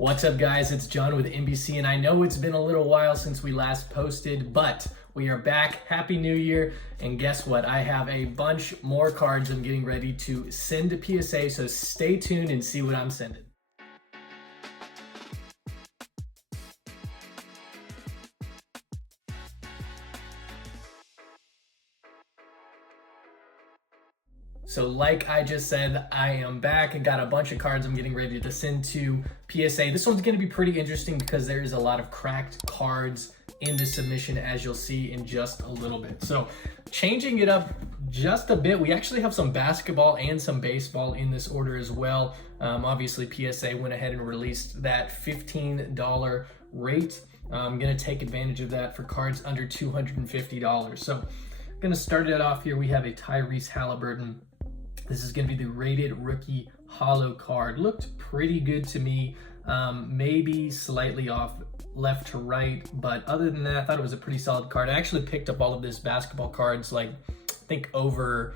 What's up, guys? It's John with NBC, and I know it's been a little while since we last posted, but we are back. Happy New Year. And guess what? I have a bunch more cards I'm getting ready to send to PSA, so stay tuned and see what I'm sending. So like I just said, I am back and got a bunch of cards I'm getting ready to send to PSA. This one's going to be pretty interesting because there is a lot of cracked cards in the submission, as you'll see in just a little bit. So changing it up just a bit, we actually have some basketball and some baseball in this order as well. Obviously, PSA went ahead and released that $15 rate. I'm going to take advantage of that for cards under $250. So I'm going to start it off here. We have a Tyrese Halliburton. This is going to be the rated rookie holo card. Looked pretty good to me, maybe slightly off left to right, but other than that, I thought it was a pretty solid card. I actually picked up all of this basketball cards, like I think over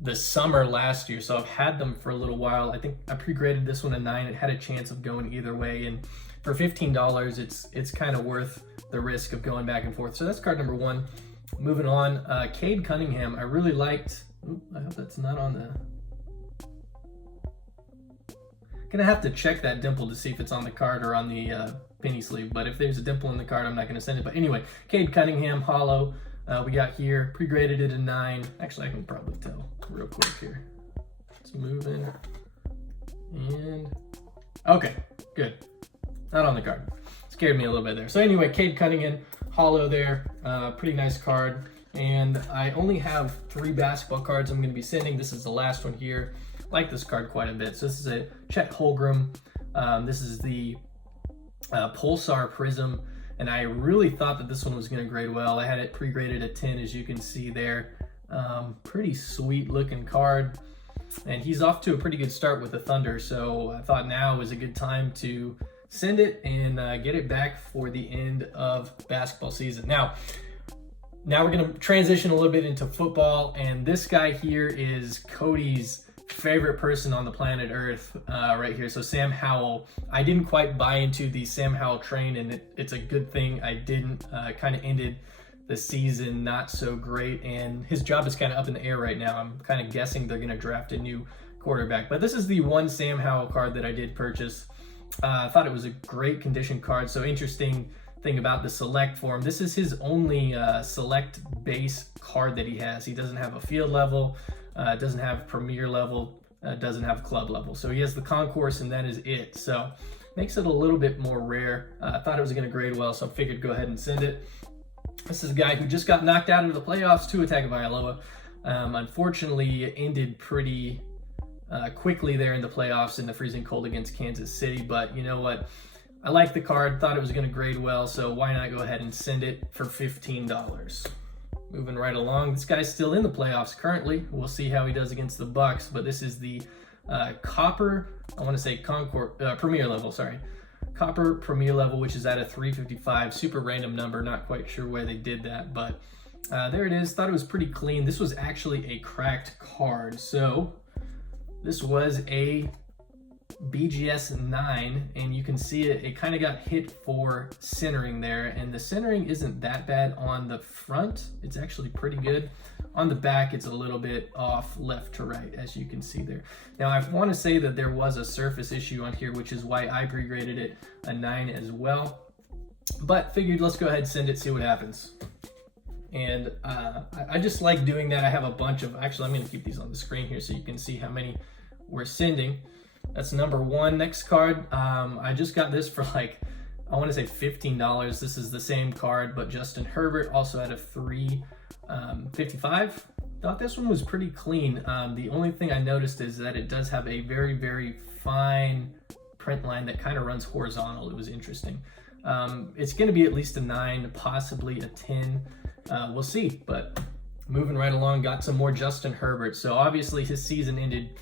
the summer last year, so I've had them for a little while. I think I pre-graded this one a 9. It had a chance of going either way, and for $15, it's kind of worth the risk of going back and forth. So that's card number 1. Moving on, Cade Cunningham. I really liked. I hope that's not on the. Gonna have to check that dimple to see if it's on the card or on the penny sleeve. But if there's a dimple in the card, I'm not gonna send it. But anyway, Cade Cunningham holo. We got here. Pre-graded it a 9. Actually, I can probably tell real quick here. It's moving. And okay, good. Not on the card. Scared me a little bit there. So anyway, Cade Cunningham holo there. Pretty nice card. And I only have 3 basketball cards I'm going to be sending. This is the last one here. I like this card quite a bit. So this is a Chet Holmgren. This is the Pulsar Prism. And I really thought that this one was going to grade well. I had it pre-graded at 10, as you can see there. Pretty sweet looking card. And he's off to a pretty good start with the Thunder. So I thought now was a good time to send it and get it back for the end of basketball season. Now we're going to transition a little bit into football, and this guy here is Cody's favorite person on the planet Earth right here. So Sam Howell. I didn't quite buy into the Sam Howell train, and it's a good thing I didn't. Kind of ended the season not so great, and his job is kind of up in the air right now. I'm kind of guessing they're going to draft a new quarterback. But this is the one Sam Howell card that I did purchase. I thought it was a great condition card. So interesting thing about the select form, this is his only select base card that he has. He doesn't have a field level, doesn't have premier level, doesn't have club level. So he has the concourse, and that is it. So makes it a little bit more rare. I thought it was going to grade well, so I figured go ahead and send it. This is a guy who just got knocked out of the playoffs, Tua Tagovailoa. Unfortunately, it ended pretty quickly there in the playoffs in the freezing cold against Kansas City, but you know what? I like the card, thought it was going to grade well, so why not go ahead and send it for $15. Moving right along, this guy's still in the playoffs currently. We'll see how he does against the Bucks, but this is the Copper, I want to say Premier level, sorry. Copper Premier level, which is at a 355, super random number, not quite sure why they did that, but there it is. Thought it was pretty clean. This was actually a cracked card, so this was a BGS 9, and you can see it kind of got hit for centering there, and the centering isn't that bad on the front. It's actually pretty good. On the back, it's a little bit off left to right, as you can see there. Now, I want to say that there was a surface issue on here, which is why I pre-graded it a 9 as well, but figured let's go ahead and send it, see what happens. And I just like doing that. I have a bunch of, actually, I'm going to keep these on the screen here so you can see how many we're sending. That's number 1. Next card, I just got this for like, I want to say $15. This is the same card, but Justin Herbert also had a 355. Thought this one was pretty clean. The only thing I noticed is that it does have a very, very fine print line that kind of runs horizontal. It was interesting. It's going to be at least a 9, possibly a 10. We'll see, but moving right along, got some more Justin Herbert. So obviously his season ended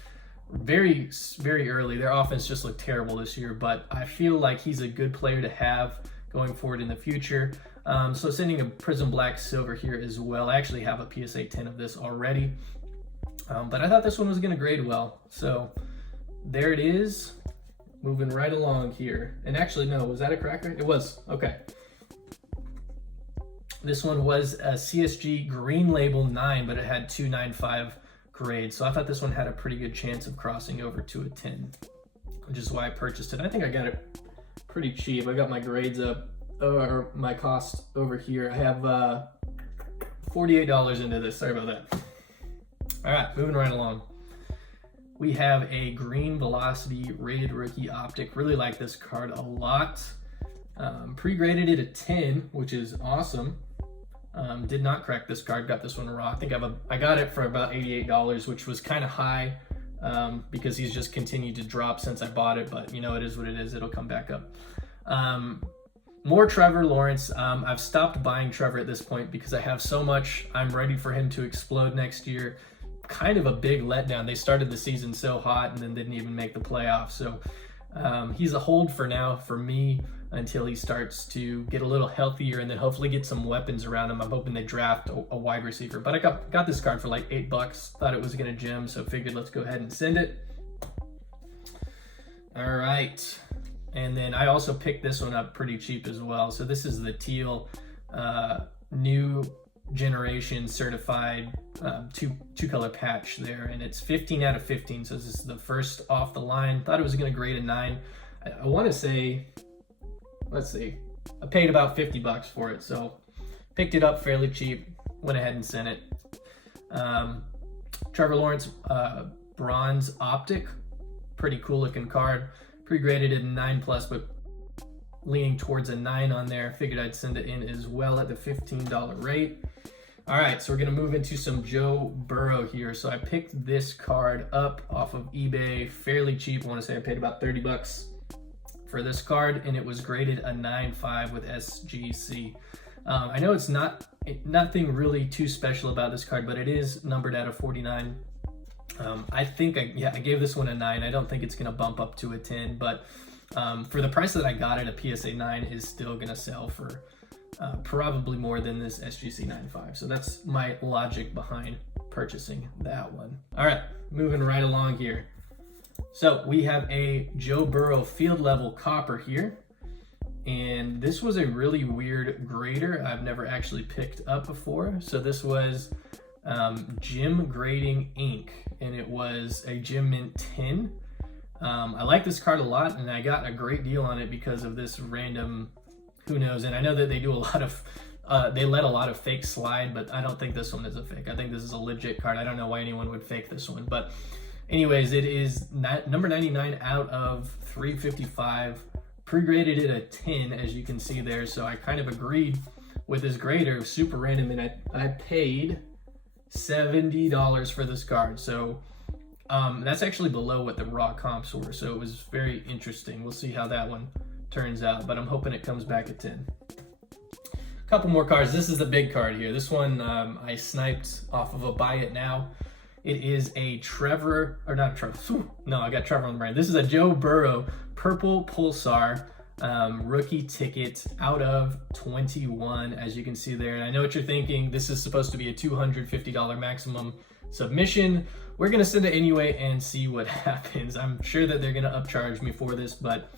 very, very early. Their offense just looked terrible this year, but I feel like he's a good player to have going forward in the future. So sending a Prism Black Silver here as well. I actually have a PSA 10 of this already, but I thought this one was going to grade well. So there it is. moving right along here. And actually, no, was that a cracker? It was, okay. This one was a CSG green label 9, but it had 295 grades. So I thought this one had a pretty good chance of crossing over to a 10, which is why I purchased it. I think I got it pretty cheap. I got my grades up, or my cost over here. I have $48 into this. Sorry about that. All right, moving right along. We have a green velocity rated rookie optic. Really like this card a lot. Pre-graded it a 10, which is awesome. Did not crack this card, got this one raw. I think I got it for about $88, which was kind of high because he's just continued to drop since I bought it, but you know, it is what it is. It'll come back up. More Trevor Lawrence. I've stopped buying Trevor at this point because I have so much. I'm ready for him to explode next year. Kind of a big letdown. They started the season so hot and then didn't even make the playoffs. So he's a hold for now for me until he starts to get a little healthier and then hopefully get some weapons around him. I'm hoping they draft a wide receiver. But I got this card for like $8. Thought it was going to gem, so figured let's go ahead and send it. All right. And then I also picked this one up pretty cheap as well. So this is the teal new generation certified two color patch there, and it's 15 out of 15. So this is the first off the line. Thought it was going to grade a 9. I want to say, let's see, I paid about $50 for it, so picked it up fairly cheap. Went ahead and sent it. Trevor Lawrence bronze optic, pretty cool looking card. Pre-graded at 9+, but leaning towards a 9 on there. Figured I'd send it in as well at the $15 rate. All right, so we're gonna move into some Joe Burrow here. So I picked this card up off of eBay fairly cheap. I wanna say I paid about $30 for this card, and it was graded a 9.5 with SGC. I know it's nothing really too special about this card, but it is numbered out of 49. I think I gave this one a 9. I don't think it's gonna bump up to a 10, but for the price that I got it, a PSA 9 is still gonna sell for probably more than this SGC 9.5. So that's my logic behind purchasing that one. All right, moving right along here. So we have a Joe Burrow field level copper here. And this was a really weird grader I've never actually picked up before. So this was Gym Grading Inc. and it was a Gym Mint 10. I like this card a lot, and I got a great deal on it because of this random, who knows, and I know that they do a lot of, they let a lot of fake slide, but I don't think this one is a fake. I think this is a legit card. I don't know why anyone would fake this one, but anyways, it is number 99 out of 355, pre-graded it a 10, as you can see there, so I kind of agreed with this grader. It was super random, and I paid $70 for this card, so that's actually below what the raw comps were, so it was very interesting. We'll see how that one turns out, but I'm hoping it comes back at 10. A couple more cards. This is the big card here. This one I sniped off of a buy it now. It is a Trevor, or not Trevor, no, I got Trevor on the brain. This is a Joe Burrow Purple Pulsar rookie ticket out of 21, as you can see there. And I know what you're thinking. This is supposed to be a $250 maximum submission. We're gonna send it anyway and see what happens. I'm sure that they're gonna upcharge me for this, but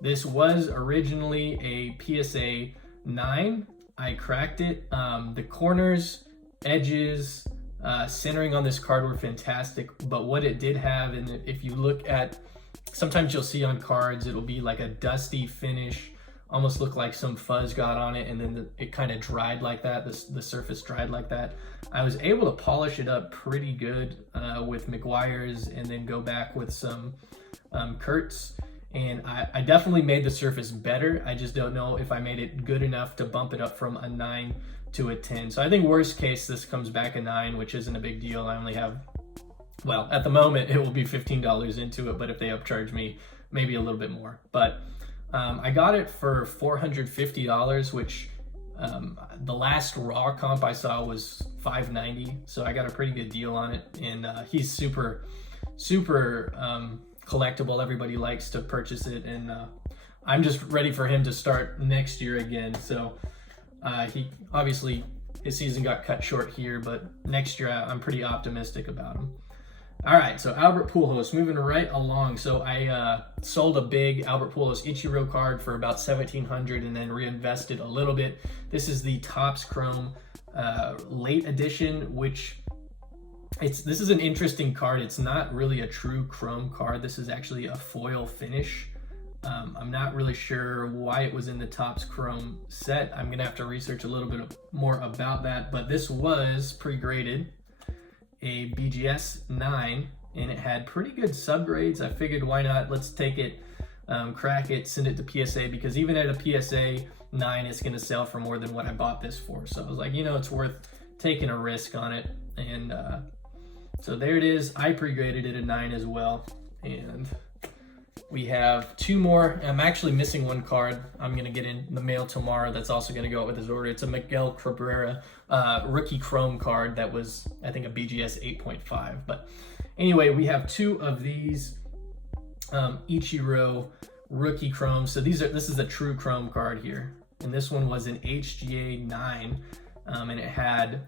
this was originally a PSA 9. I cracked it. The corners, edges, centering on this card were fantastic, but what it did have, and if you look at, sometimes you'll see on cards, it'll be like a dusty finish, almost look like some fuzz got on it, and then it kind of dried like that, the surface dried like that. I was able to polish it up pretty good with McGuire's and then go back with some Kurtz, and I definitely made the surface better. I just don't know if I made it good enough to bump it up from a 9 to a 10. So I think worst case, this comes back a 9, which isn't a big deal. I only have, well, at the moment, it will be $15 into it, but if they upcharge me, maybe a little bit more. But I got it for $450, which the last raw comp I saw was $590, so I got a pretty good deal on it. And he's super collectible. Everybody likes to purchase it, and I'm just ready for him to start next year again. So he obviously, his season got cut short here, but next year I'm pretty optimistic about him. All right, so Albert Pujols, moving right along. So I sold a big Albert Pujols Ichiro card for about $1,700 and then reinvested a little bit. This is the Topps Chrome late edition, which this is an interesting card. It's not really a true chrome card. This is actually a foil finish. I'm not really sure why it was in the Topps Chrome set. I'm gonna have to research a little bit more about that, but this was pre-graded, a BGS 9, and it had pretty good subgrades. I figured, why not? Let's take it, crack it, send it to PSA, because even at a PSA 9, it's gonna sell for more than what I bought this for. So I was like, you know, it's worth taking a risk on it. And so there it is. I pre-graded it a 9 as well. And we have 2 more. I'm actually missing 1 card. I'm gonna get in the mail tomorrow. That's also gonna go out with his order. It's a Miguel Cabrera rookie chrome card that was, I think, a BGS 8.5. But anyway, we have 2 of these Ichiro rookie chrome. So this is a true chrome card here, and this one was an HGA 9, and it had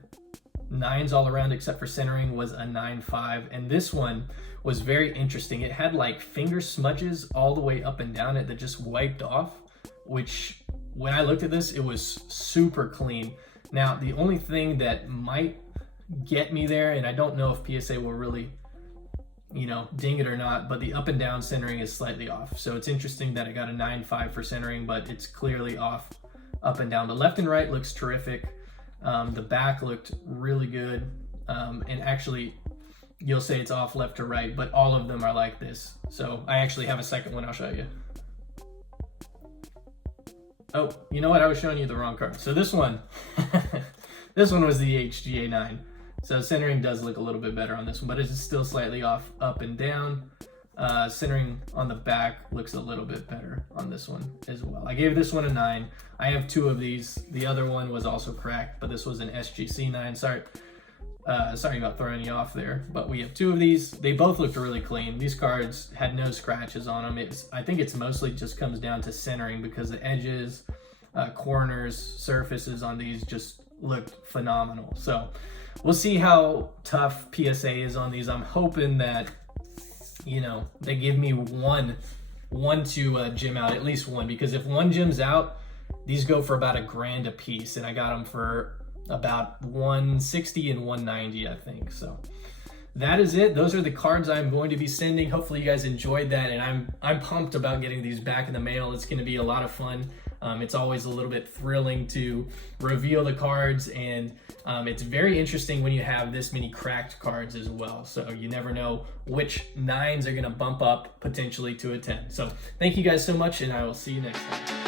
9s all around except for centering was a 9.5. And this one was very interesting. It had like finger smudges all the way up and down it that just wiped off, which when I looked at this, it was super clean. Now, the only thing that might get me there, and I don't know if PSA will really, you know, ding it or not, but the up and down centering is slightly off. So it's interesting that it got a 9.5 for centering, but it's clearly off up and down. The left and right looks terrific. The back looked really good. And actually, you'll say it's off left to right, but all of them are like this. So I actually have a second one I'll show you. Oh, you know what? I was showing you the wrong card. So this one, this one was the HGA 9. So centering does look a little bit better on this one, but it's still slightly off up and down. Centering on the back looks a little bit better on this one as well. I gave this one a 9. I have 2 of these. The other one was also cracked, but this was an SGC 9. Sorry about throwing you off there, but we have 2 of these. They both looked really clean. These cards had no scratches on them. I think it's mostly just comes down to centering, because the edges, corners, surfaces on these just looked phenomenal. So we'll see how tough PSA is on these. I'm hoping that, you know, they give me one to gym out, at least 1, because if 1 gyms out, these go for about $1,000 a piece, and I got them for about $160 and $190, I think. So that is it. Those are the cards I'm going to be sending. Hopefully you guys enjoyed that, and I'm pumped about getting these back in the mail. It's going to be a lot of fun. It's always a little bit thrilling to reveal the cards, and it's very interesting when you have this many cracked cards as well. So you never know which 9s are going to bump up potentially to a 10. So thank you guys so much, and I will see you next time.